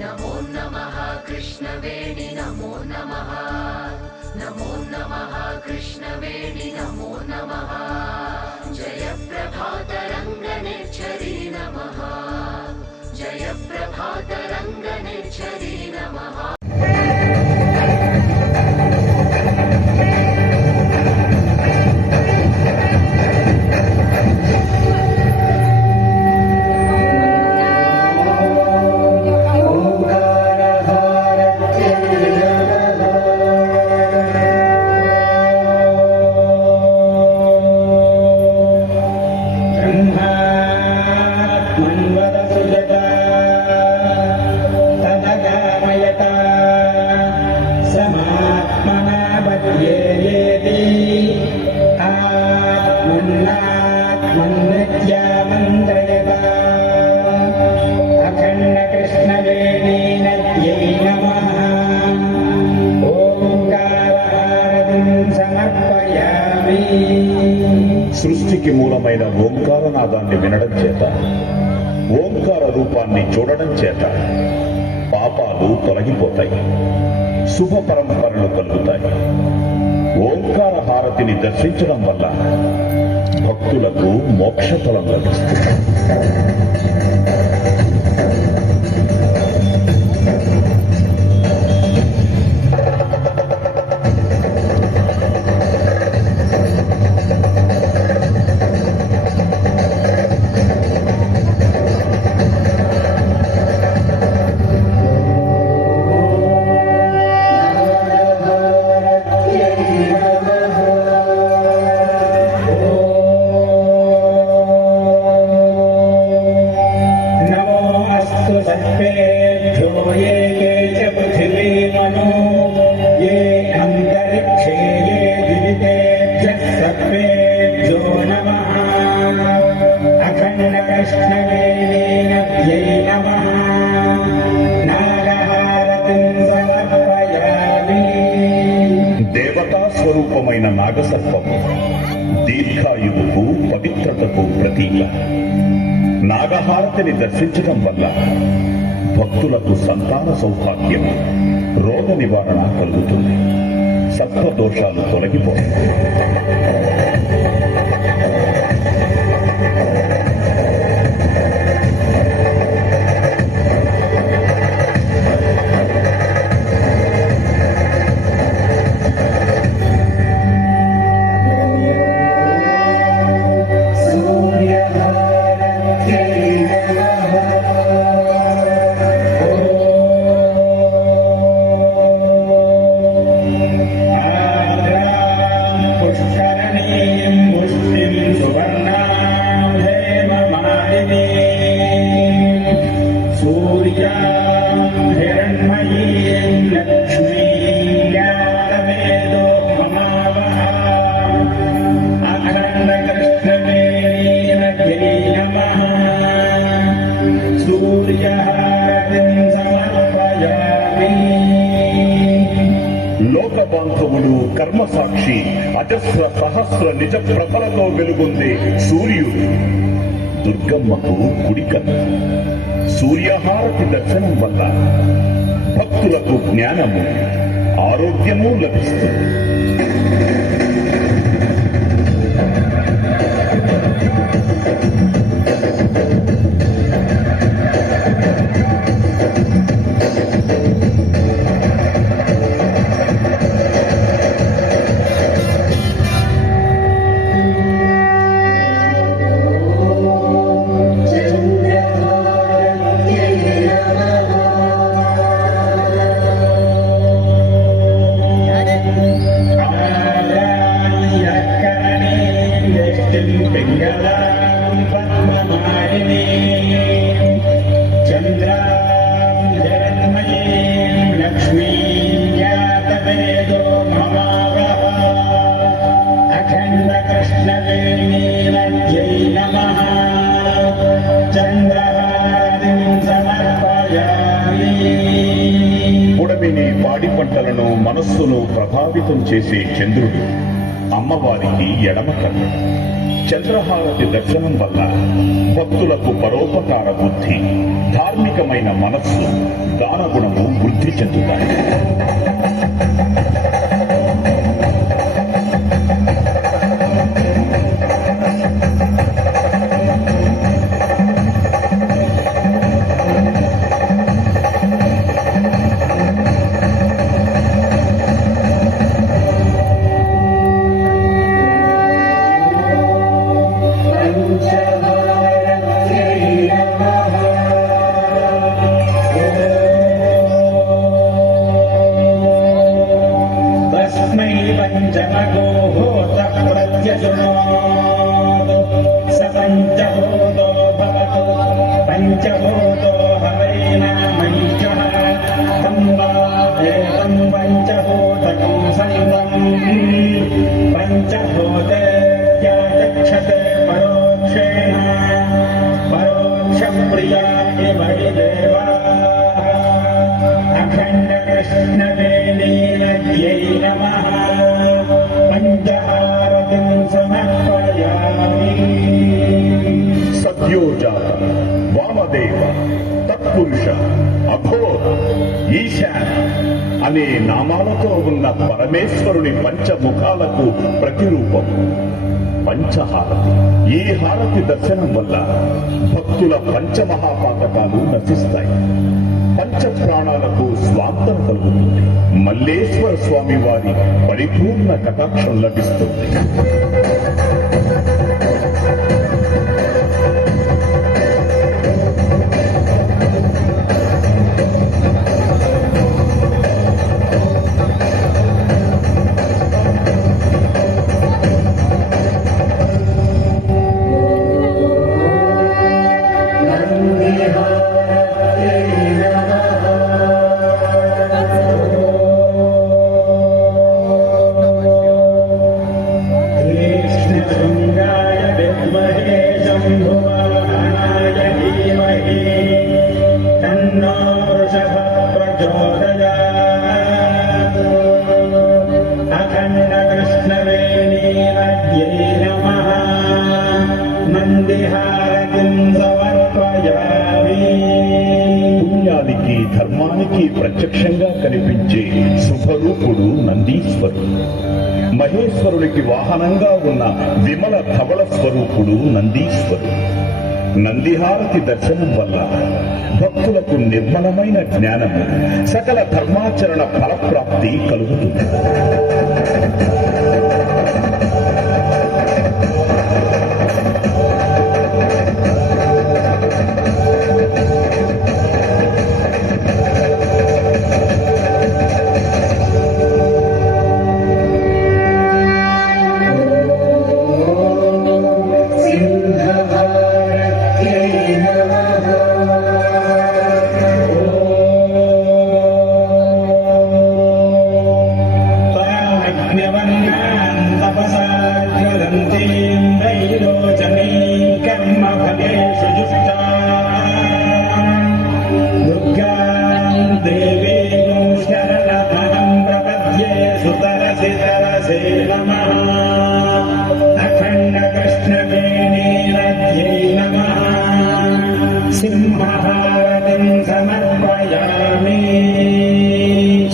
नमो नमः कृष्णवेणि नमो नमः, नमो नमः कृष्णवेणि नमो नमः, जय प्रभातरङ्गनिर्झरी नमः, जय प्रभातरङ्गनिर्झरी नमः। సృష్టికి మూలమైన ఓంకారనాదాన్ని వినడం చేత, ఓంకార రూపాన్ని చూడడం చేత పాపాలు తొలగిపోతాయి, శుభ పరంపరలు కలుగుతాయి. ఓంకార హారతిని దర్శించడం వల్ల భక్తులకు మోక్షఫలం లభిస్తుంది. దేవతా స్వరూపమైన నాగసర్పము దీర్ఘాయువుకు, పవిత్రతకు ప్రతీక. నాగహారతిని దర్శించడం వల్ల భక్తులకు సంతాన సౌభాగ్యం, రోగ నివారణ కలుగుతుంది, సర్పదోషాలు తొలగిపోతాయి. లోకబాంధవుడు, కర్మసాక్షి, అజస్ర సహస్ర నిజ ప్రభలతో వెలుగొందే సూర్యుడు దుర్గమ్మకు కుడికన్ను. సూర్యహారతి దర్శనం వల్ల భక్తులకు జ్ఞానము, ఆరోగ్యము లభిస్తుంది. పుడమిని, పాడి పంటలను, మనస్సును ప్రభావితం చేసే చంద్రుడు అమ్మవారికి ఎడమ కన్ను. చంద్రహారతి దర్శనం వల్ల భక్తులకు పరోపకార బుద్ధి, ధార్మికమైన మనస్సు, దానగుణము వృద్ధి చెందుతాయి. సద్యోజాత, వామదేవ, తత్పురుష, అఘోర, ఈశాన అనే నామాలతో ఉన్న పరమేశ్వరుని పంచముఖాలకు ప్రతిరూపం పంచహారతి. ఈ హారతి దర్శనం వల్ల భక్తుల పంచమహాపాతకాలు నశిస్తాయి, పంచ ప్రాణాలకు స్వాంతం కలుగుతుంది, మల్లేశ్వర స్వామి వారి పరిపూర్ణ కటాక్షం లభిస్తుంది. పుణ్యానికి, ధర్మానికి ప్రత్యక్షంగా కనిపించే శుభరూపుడు నందీశ్వరుడు. మహేశ్వరుడికి వాహనంగా ఉన్న విమల ధవళ స్వరూపుడు నందీశ్వరుడు. నందిహారతి దర్శనం వల్ల భక్తులకు నిర్మలమైన జ్ఞానము, సకల ధర్మాచరణ ఫలప్రాప్తి కలుగుతుంది.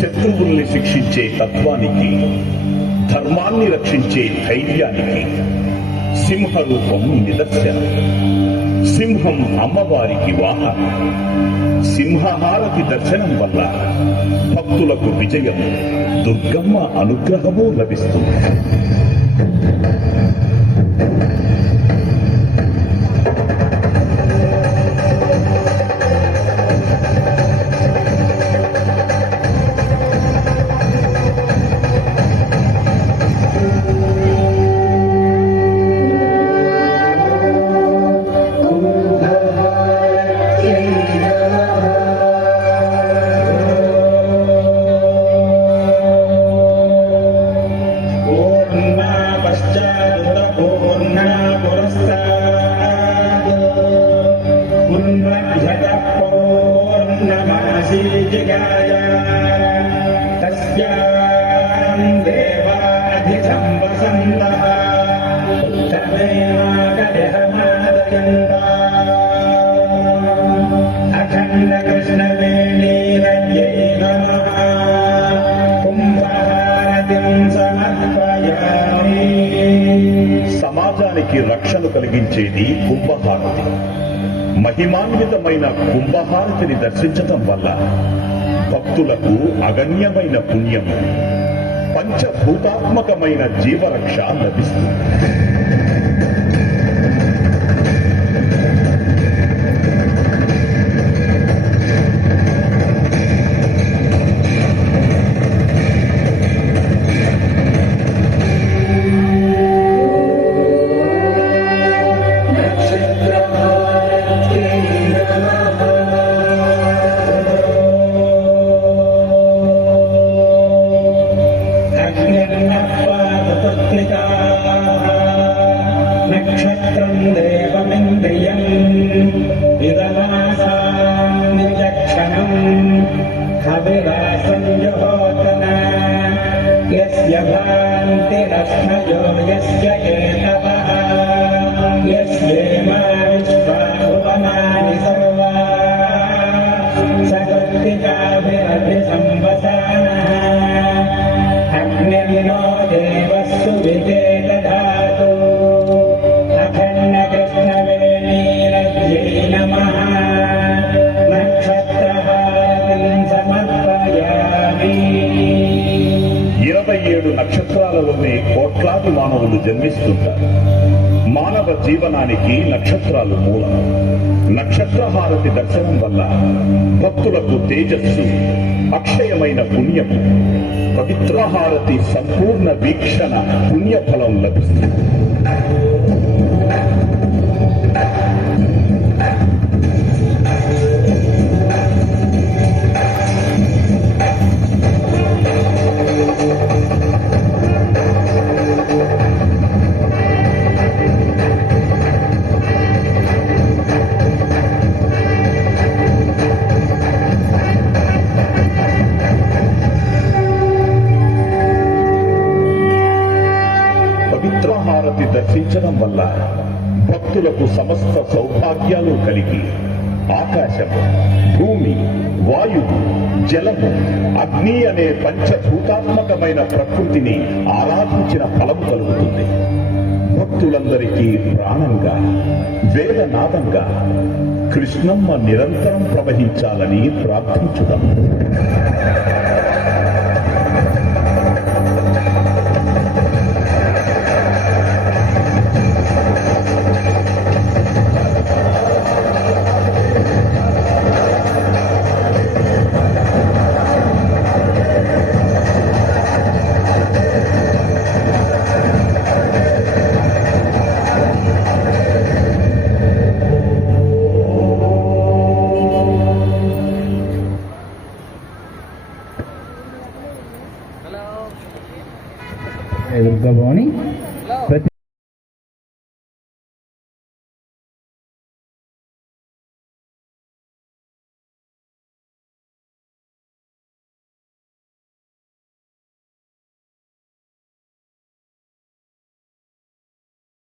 శత్రువుల్ని శిక్షించే తత్వానికి, ధర్మాన్ని రక్షించే ధైర్యానికి సింహరూపం నిదర్శనం. సింహం అమ్మవారికి వాహనం. సింహహారతి దర్శనం వల్ల భక్తులకు విజయం, దుర్గమ్మ అనుగ్రహము లభిస్తుంది. तस्यां देवाधिसं वसन् రక్షను కలిగించేది కుంభహారతి. మహిమాన్వితమైన కుంభహారతిని దర్శించటం వల్ల భక్తులకు అగణ్యమైన పుణ్యము, పంచభూతాత్మకమైన జీవరక్ష లభిస్తుంది. నక్షత్రం దేవమింద్రియం ఇదమాసాం విచక్షణం కవిరాసం జహోతన యస్య భాంతిరస్మయో యస్య ఏతవః యస్యేమా విశ్వా భువనాని సర్వా సకృత్తికాభిరభిసంవసానః అగ్నిర్నో దేవస్సు విజేదధాతు అఖండకృష్ణవేణీరజ్ఞై నమః నక్షత్రహారతిం సమర్పయామి. 27 నక్షత్రాలలోనే కోట్లాది మానవులు జన్మిస్తుంటారు. మానవ జీవనానికి నక్షత్రాలు మూలం. నక్షత్రహారతి దర్శనం వల్ల భక్తులకు తేజస్సు, అక్షయమైన పుణ్యము, పవిత్రహారతి సంపూర్ణ వీక్షణ పుణ్యఫలం లభిస్తుంది. పవిత్రహారతి దర్శించడం వల్ల భక్తులకు సమస్త సౌభాగ్యాలు కలిగి ఆకాశము, భూమి, వాయువు, జలము, అగ్ని అనే పంచభూతాత్మకమైన ప్రకృతిని ఆరాధించిన ఫలము కలుగుతుంది. భక్తులందరికీ ప్రాణంగా, వేదనాదంగా కృష్ణమ్మ నిరంతరం ప్రవహించాలని ప్రార్థించుదాం.